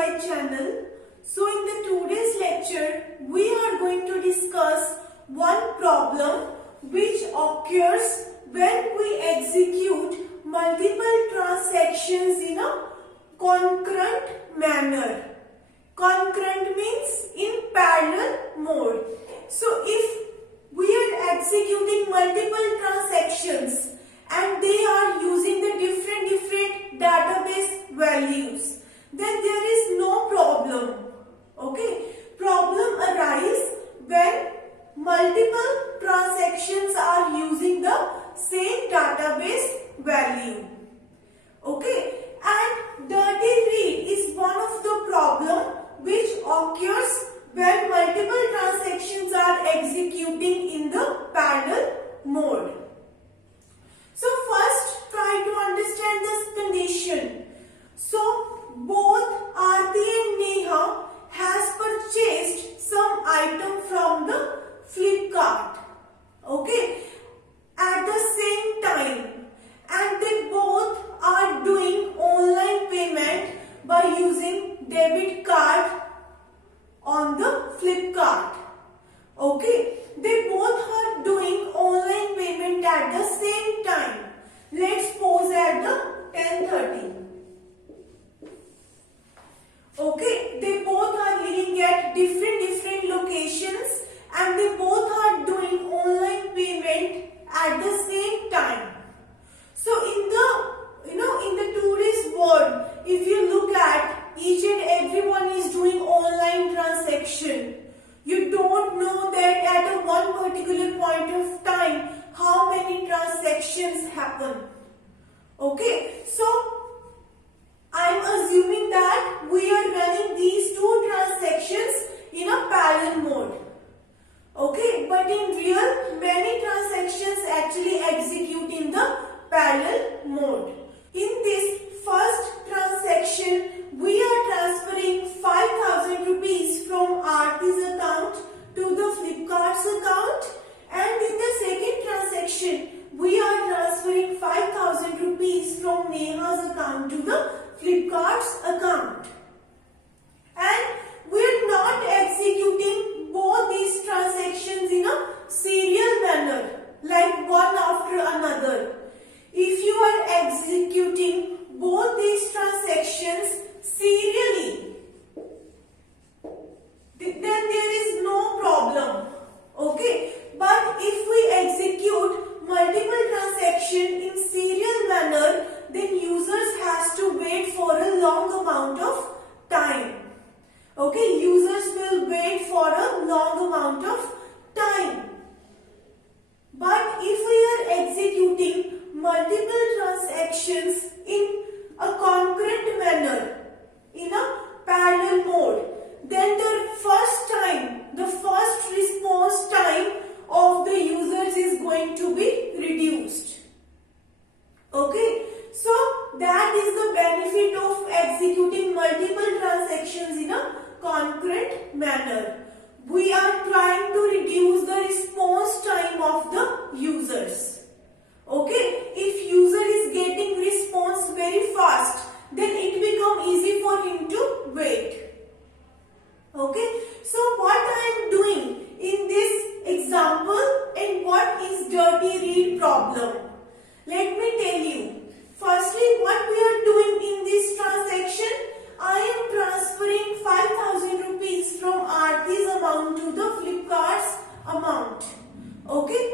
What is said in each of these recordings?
my channel. So in the today's lecture, we are going to discuss one problem which occurs when we execute multiple transactions in a concurrent manner. Concurrent means in parallel mode. So if we are executing multiple transactions and they are using the different database values, then there is no problem. Okay, problem arises when multiple transactions are using the same database value. Okay, and dirty read is one of the problem which occurs when multiple transactions are executing in the parallel mode. So first try to understand this condition. So both Aarti and Neha has purchased some item from the Flipkart, okay, at the same time, and they both are doing online payment by using debit card on the Flipkart. Okay, they both are doing online payment at the same time. Let's pause at the 10:30. Okay, they both are living at different locations and they both are doing online payment at the same time. So in the today's world, if you look at each and everyone is doing online transaction, you don't know that at a one particular point of time how many transactions happen. Okay, so I am assuming that we are running these two transactions in a parallel mode. Okay, but in real, many transactions actually execute in the parallel mode. In this first transaction, we are transferring 5,000 rupees from Aarti's account to the Flipkart's account, and in the second transaction, we are transferring 5,000 rupees from Neha's account to the Flipkart's account. And we are not executing both these transactions in a serial manner, like one after another. If you are executing both these transactions serially, then there is no problem. Okay, but if we execute multiple transactions in serial manner, then users has to wait for a long amount of time. Okay, users will wait for a long amount of time. But if we are executing multiple transactions in a concurrent manner, in a parallel mode, then the first response time of the users is going to be reduced. Okay, so that is the benefit of executing multiple transactions in a concurrent manner. We are trying to reduce the response time of the users. Okay, if user is getting response very fast, then it becomes easy for him to wait. Okay, so what I am doing in this example and what is dirty read problem? Let me tell you. Firstly, what we are doing in this transaction, I am transferring 5,000 rupees from Aarti's amount to the Flipkart's amount. Okay.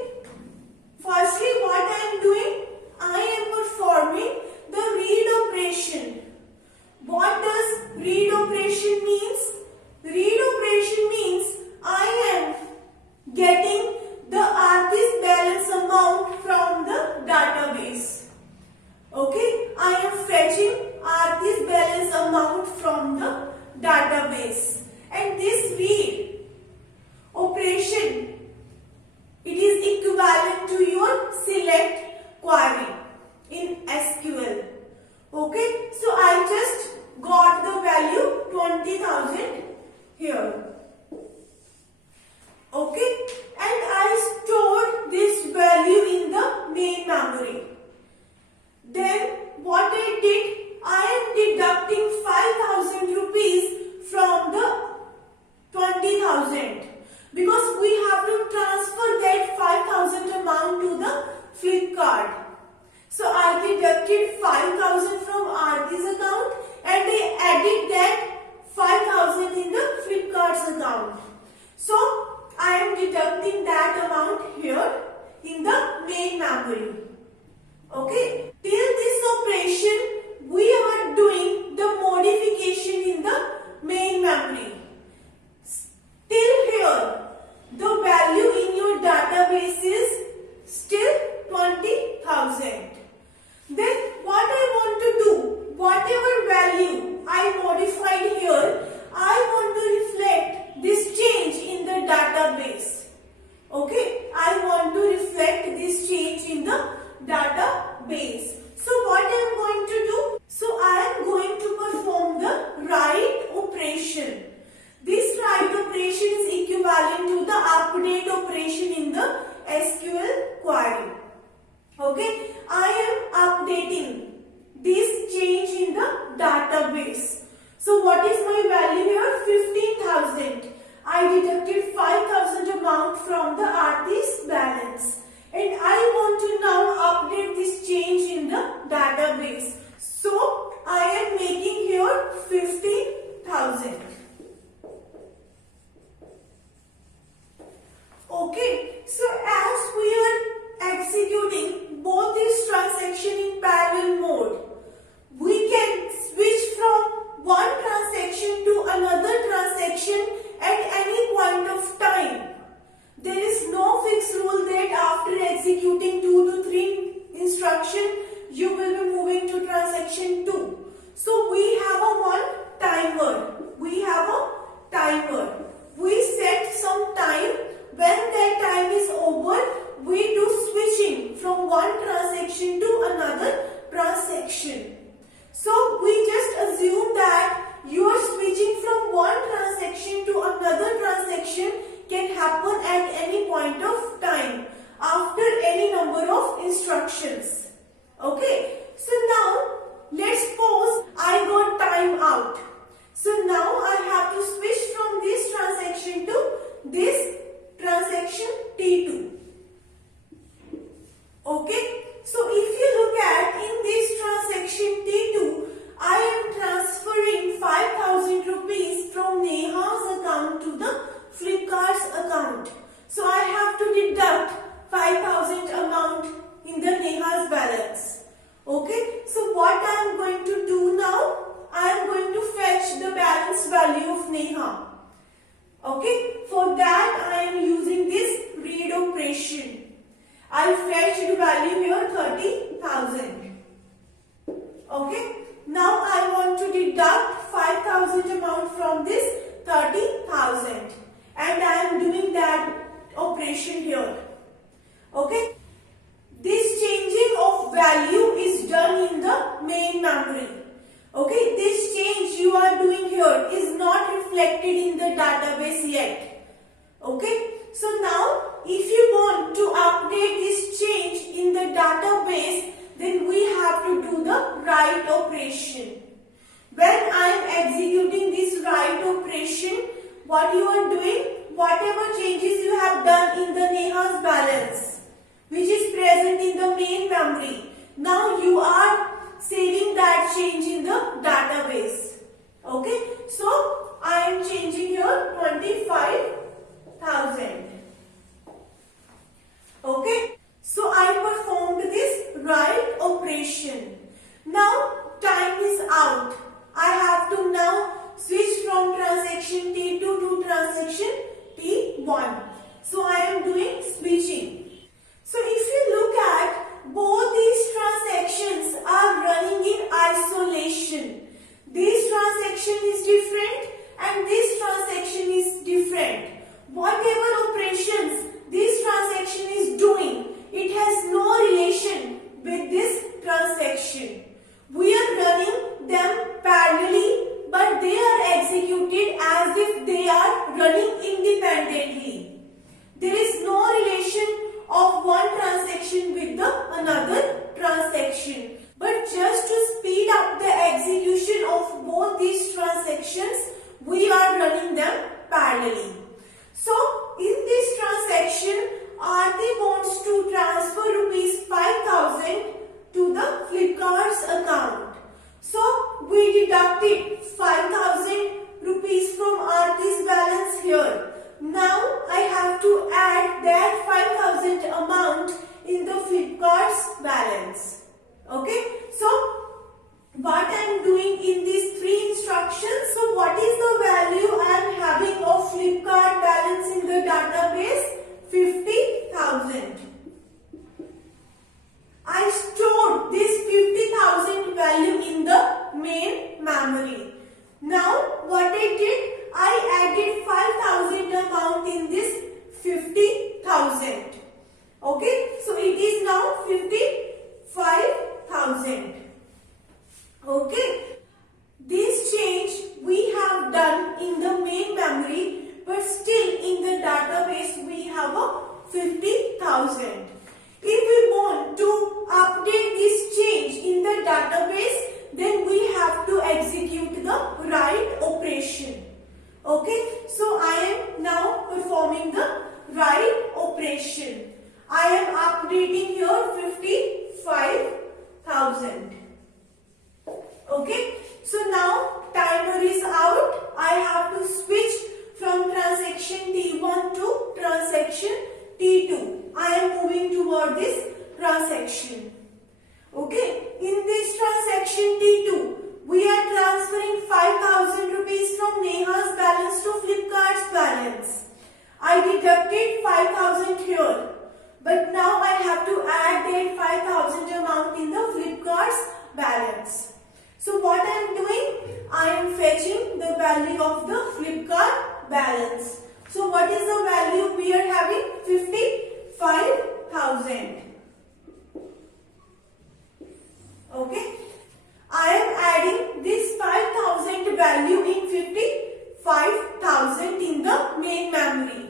Firstly, what I am doing, I am performing the read operation. What does read operation means? Read operation means I am getting the Aarti's balance amount from the database. Okay, I am fetching Aarti's balance amount from the database, and this read operation, it is equivalent to your select query in SQL. Okay, so I just got the value 20,000 here. Okay, and I stored this value in the main memory. Then what I did, I am deducting 5,000 rupees I modified here, I want to reflect this change in the database. Okay, I want to reflect this change in the database. So what I am going to do? So I am going to perform the write operation. This write operation is equivalent to the update operation in the SQL query. Okay, I am updating this change in the database. So what is my value here? 15,000. I deducted 5,000 amount from the Aarti's balance. And I want to now update this change in the database. So I am making here 15,000. Okay, so as we are executing both these transactions in parallel mode, we can switch from one transaction to another transaction at any point of time. There is no fixed rule that after executing 2 to 3 instructions, you will be moving to transaction 2. So we have a one timer. We set some time. When that time is over, we do switching from one transaction to another transaction. So we just assume that you are switching from one transaction to another transaction can happen at any point of time after any number of instructions. Okay, so now let's suppose I got time out. So now I have to switch from this transaction to this transaction T2. Okay, so if you look at in this transaction T2, I am transferring 5,000 rupees from Neha's account to the Flipkart's account. So I have to deduct 5,000 amount in the Neha's balance. Okay, so what I am going to do now? I am going to fetch the balance value of Neha. Okay, for that I am using this read operation. I fetch the value here 30,000. Okay, now I want to deduct 5,000 amount from this 30,000 and I am doing that operation here. Okay, this changing of value is done in the main memory. Okay, this change you are doing here is not reflected in the database yet. Okay, so now if you want to update this change in the database, then we have to do the write operation. When I am executing this write operation, what you are doing, whatever changes you have done in the Neha's balance, which is present in the main memory, now you are saving that change in the database. Okay, so I am changing here 25,000. Okay, so I performed this write operation. Now time is out. I have to now switch from transaction T2 to transaction T1. So I am doing switching. So if you look at both these transactions are running in isolation. This transaction is different and this transaction is different. Whatever operations this transaction is doing, it has no relation with this transaction. We are running them parallelly, but they are executed as if they are running independently. There is no relation of one transaction with the another transaction. But just to speed up the execution of both these transactions, we are running them parallelly. So in this transaction, Aarti wants to transfer rupees 5,000 to the Flipkart's account. So we deducted 5,000 rupees from Aarti's balance here. Now I have to add that 5,000 amount in the Flipkart's balance. Okay, so what I am doing in these 3 instructions, so what is the value I am having of Flipkart balance in the database? 50,000. I stored this 50,000 value in the main memory. transaction. Okay, in this transaction T2, we are transferring 5,000 rupees from Neha's balance to Flipkart's balance. I deducted 5,000 here, but now I have to add that 5,000 amount in the Flipkart's balance. So what I am doing? I am fetching the value of the Flipkart balance. So what is the value we are having? 55,000. Okay. I am adding this 5,000 value in 55,000 in the main memory.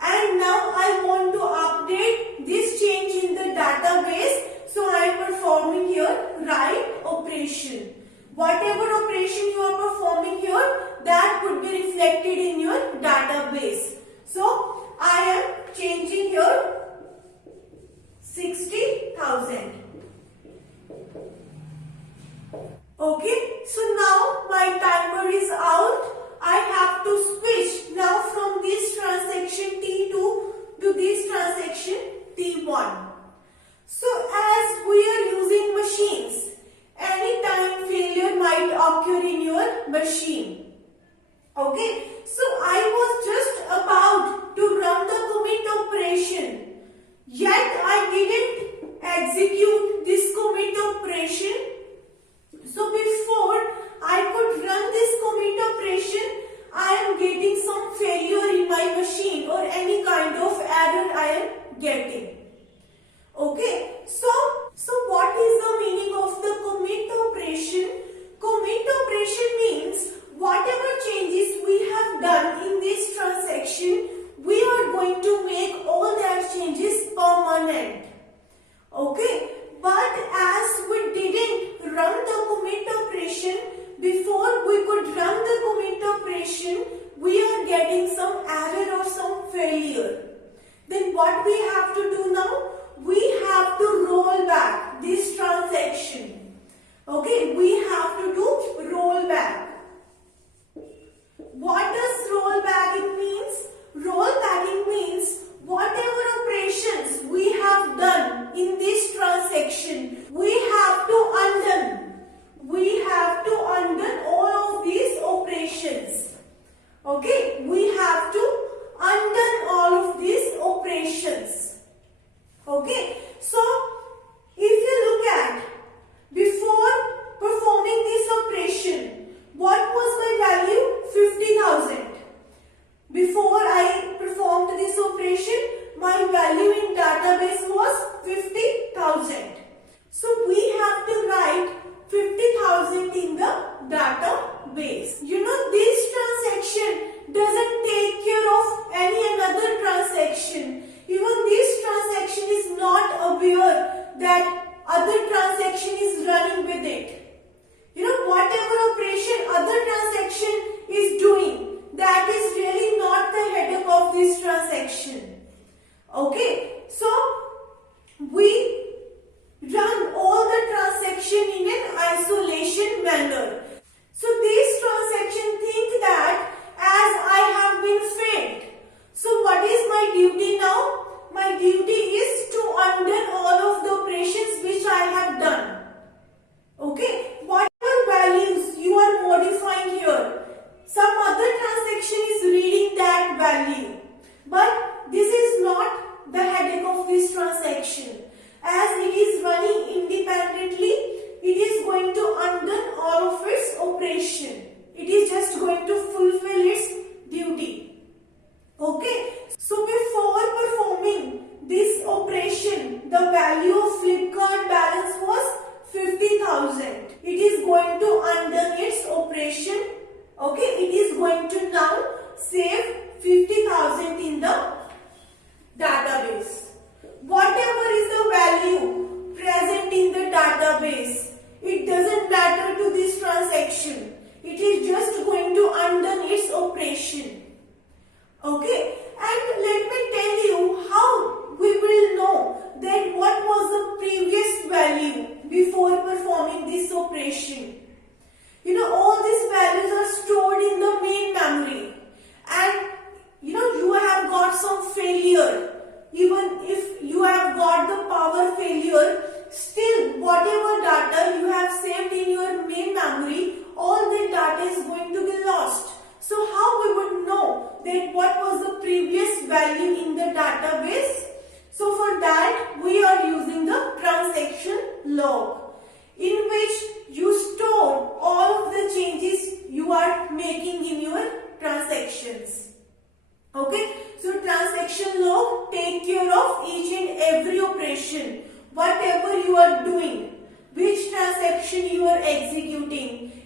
And now I want to update this change in the database. So I am performing here write operation. Whatever operation you are performing here, that would be reflected in your database. So I am changing here 60,000. Okay, so now my timer is out. I have to switch now from this transaction T2 to this transaction T1. So as we are using machines, any time failure might occur in your machine. Okay, so I was just about to run the commit operation, yet I didn't execute this commit operation. So before I could run this commit operation, I am getting some failure in my machine or any kind of error I am getting. Okay, so what is the meaning of the commit operation? Commit operation means whatever changes we have done in this transaction, we are going to make all that changes permanent. Okay, but as we didn't run the commit operation, before we could run the commit operation, we are getting some error or some failure. Then what we have to do now? We have to roll back this transaction. Okay, we have to do rollback. What does rollbacking means? Rollbacking means whatever operations we have done in this transaction, we have to undo. We have to undo all of these operations. Okay, we have to undo all of these operations. Okay, so if you look at before performing this operation, what was my value? 50,000. Before I performed this operation, my value in database was 50,000. So we have to write 50,000 in the database. You know, this transaction doesn't take care of any another transaction. Even this transaction is not aware that other transaction is running with it. You know, whatever operation other transaction is doing, that is really not the headache of this transaction. Okay, so we run all the transaction in an isolation manner. So this transaction think that as I have been failed. So what is my duty now? My duty is to undo all of the operations which I have done. Okay, whatever values you are modifying here, some other transaction is reading that value. But this is not the headache of this transaction. As it is running independently, it is going to undo all of its operation. It is just going to fulfill its duty. Okay, so before performing this operation, the value of Flipkart balance was 50,000. It is going to undo its operation. Okay, it is going to now save 50,000 in the database. Whatever is the value present in the database, it doesn't matter to this transaction. It is just going to undo its operation. Okay, and let me tell you how we will know that what was the previous value before performing this operation. You know, all these values are stored in the main memory, and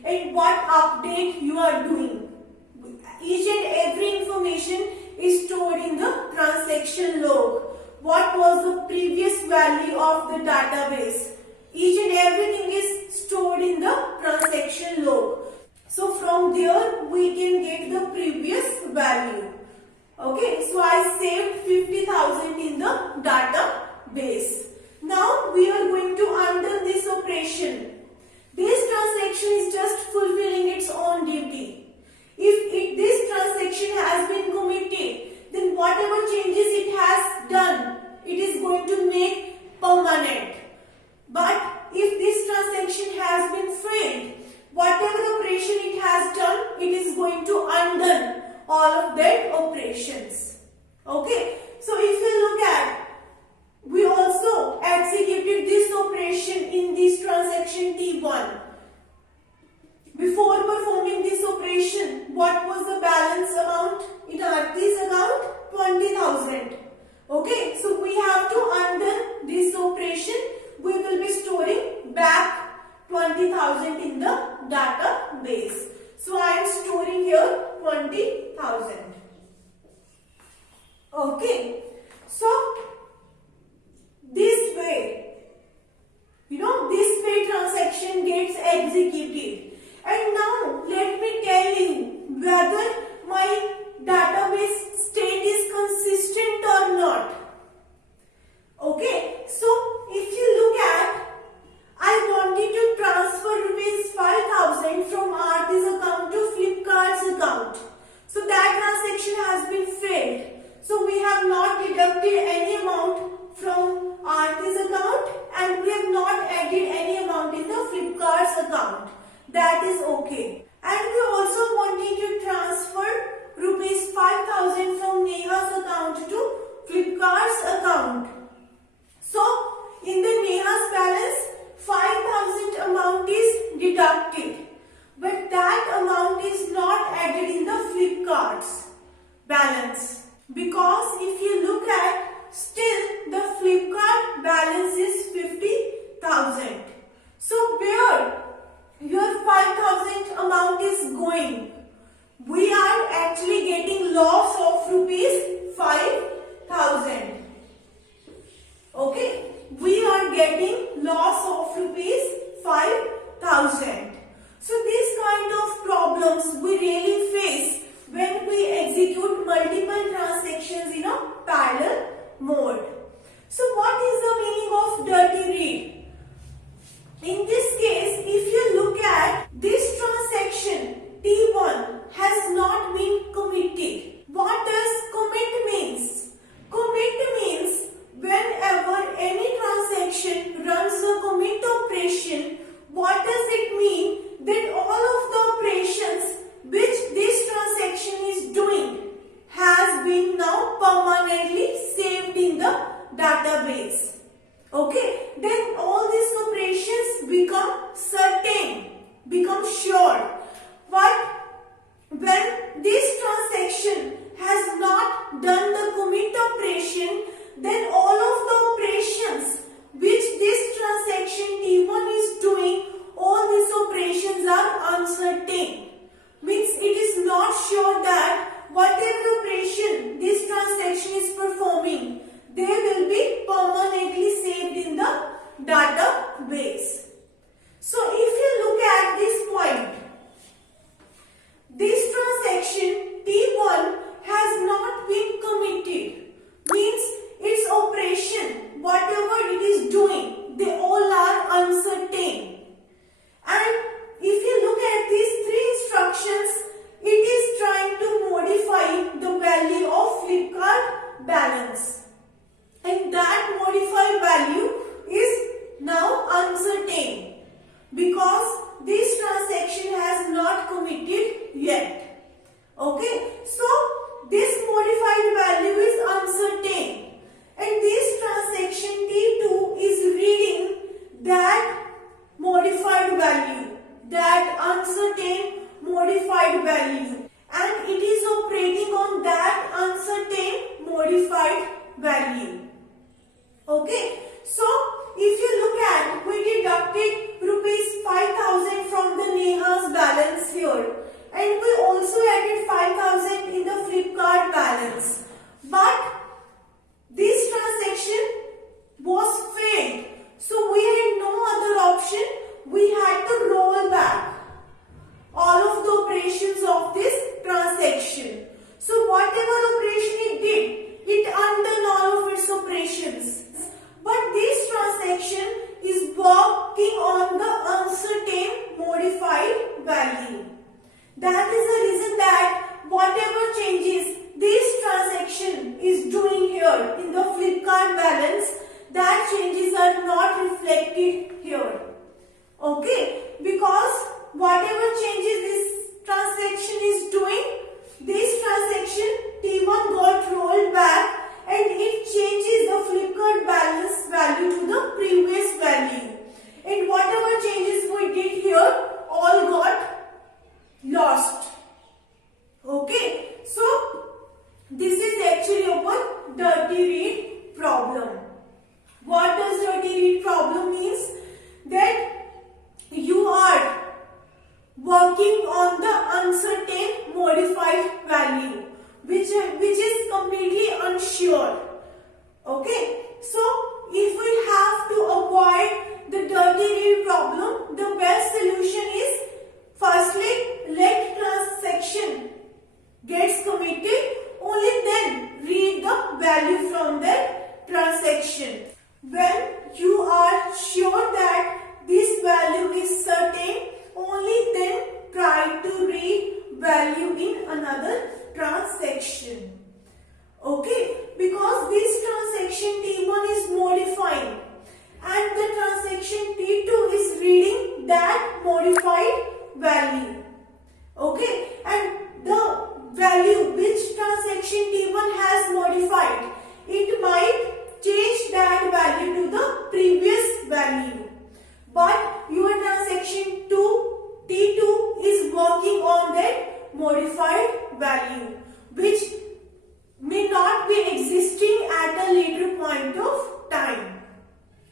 and what update you are doing. Each and every information is stored in the transaction log. What was the previous value of the database? Each and everything is stored in the transaction log. So from there we can get the previous value. Okay, so I saved 50,000 in the database. Now we are going to undo this operation. This transaction is just fulfilling its own duty. If this transaction has been committed, then whatever changes it has done, it is going to make permanent. But if this transaction has been failed, whatever operation it has done, it is going to undo all of that operations. Okay, so if you look at, we also executed this operation in this transaction T1. Before performing this operation, what was the balance amount in Aarti's account? 20,000. Okay, so we have to undo this operation. We will be storing back 20,000 in the database. So I am storing here 20,000. Okay, so this way, this way transaction gets executed. And now let me tell you whether my database state is consistent or not. Okay, so if you look at, I wanted to transfer rupees 5,000 from Aarti's account to Flipkart's account. So that transaction has been failed. So we have not deducted any amount from Aarti's account and we have not added any amount in the Flipkart's account. That is okay. And we also wanted to transfer rupees 5,000 from Neha's account to Flipkart's account. So in the Neha's balance, 5,000 amount is deducted. But that amount is not added in the Flipkart's balance. Because if you look at, still the Flipkart balance is 50,000. So where your 5,000 amount is going, we are actually getting loss of rupees 5,000. Okay, we are getting loss of rupees 5,000. So these kind of problems we really face when we execute multiple transactions in a parallel mode. So what is the meaning of dirty read? In this case, if you look at this transaction, T1 has not been committed. What does commit means? Commit means whenever any transaction runs a commit operation, what does it mean? That all of the operations which this transaction is doing has been now permanently saved in the database. Okay, then all these operations become certain, become sure. But when this transaction has not done the commit operation, then all of the operations which this transaction T1 is doing, all these operations are uncertain. Means it is not sure that whatever operation this transaction is performing, they will be permanently saved in the database. So if you look at this point, this transaction T1 has not been committed. Means its operation, whatever it is doing, they all are uncertain. And if you look at these three instructions, it is trying to modify the value of Flipkart balance. And that modified value is now uncertain because this transaction has not committed yet. Okay, so this modified value is uncertain and this transaction T2 is reading that modified value, that uncertain modified value, and it is operating on that uncertain modified value. Okay, so if you look at, we deducted rupees 5,000 from the Neha's balance. is doing here in the Flipkart balance, that changes are not reflected here. Okay, because whatever changes this transaction is doing, this transaction T1 got rolled back and it changes the Flipkart balance value to the previous value. And whatever changes we did here, all got lost. Okay, so this is actually our dirty read problem. What does dirty read problem means? That you are working on the uncertain modified value, which is completely unsure. Okay, so if we have to avoid the dirty read problem, the best solution is firstly let transaction gets committed, only then read the value from that transaction. When you are sure that this value is certain, only then try to read value in another transaction. Okay, because this transaction T1 is modifying and the transaction T2 is reading that modified value. Okay, and the value which transaction T1 has modified, it might change that value to the previous value. But your transaction T2 is working on that modified value, which may not be existing at a later point of time.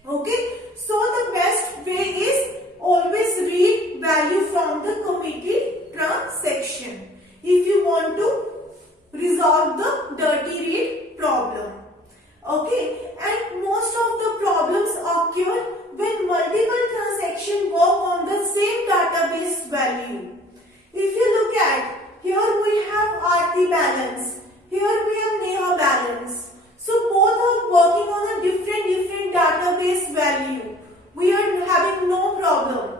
Okay, so the best way is always read value from the committed transaction if you want to resolve the dirty read problem. Okay, and most of the problems occur when multiple transactions work on the same database value. If you look at, here we have Aarti balance, here we have Neha balance. So both are working on a different database value. We are having no problem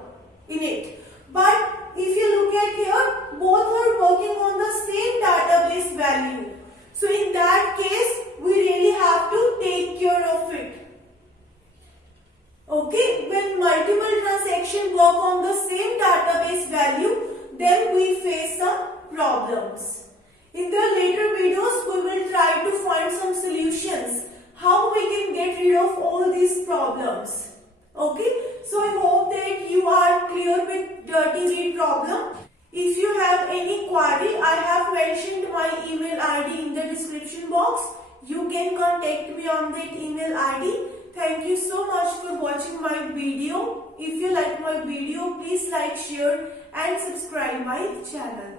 in it. But if you look at here, both are working on the same database value. So in that case, we really have to take care of it. Okay, when multiple transactions work on the same database value, then we face some problems. In the later videos, we will try to find some solutions, how we can get rid of all these problems. Okay, so I hope that you are clear with dirty read problem. If you have any query, I have mentioned my email ID in the description box. You can contact me on that email ID. Thank you so much for watching my video. If you like my video, please like, share and subscribe my channel.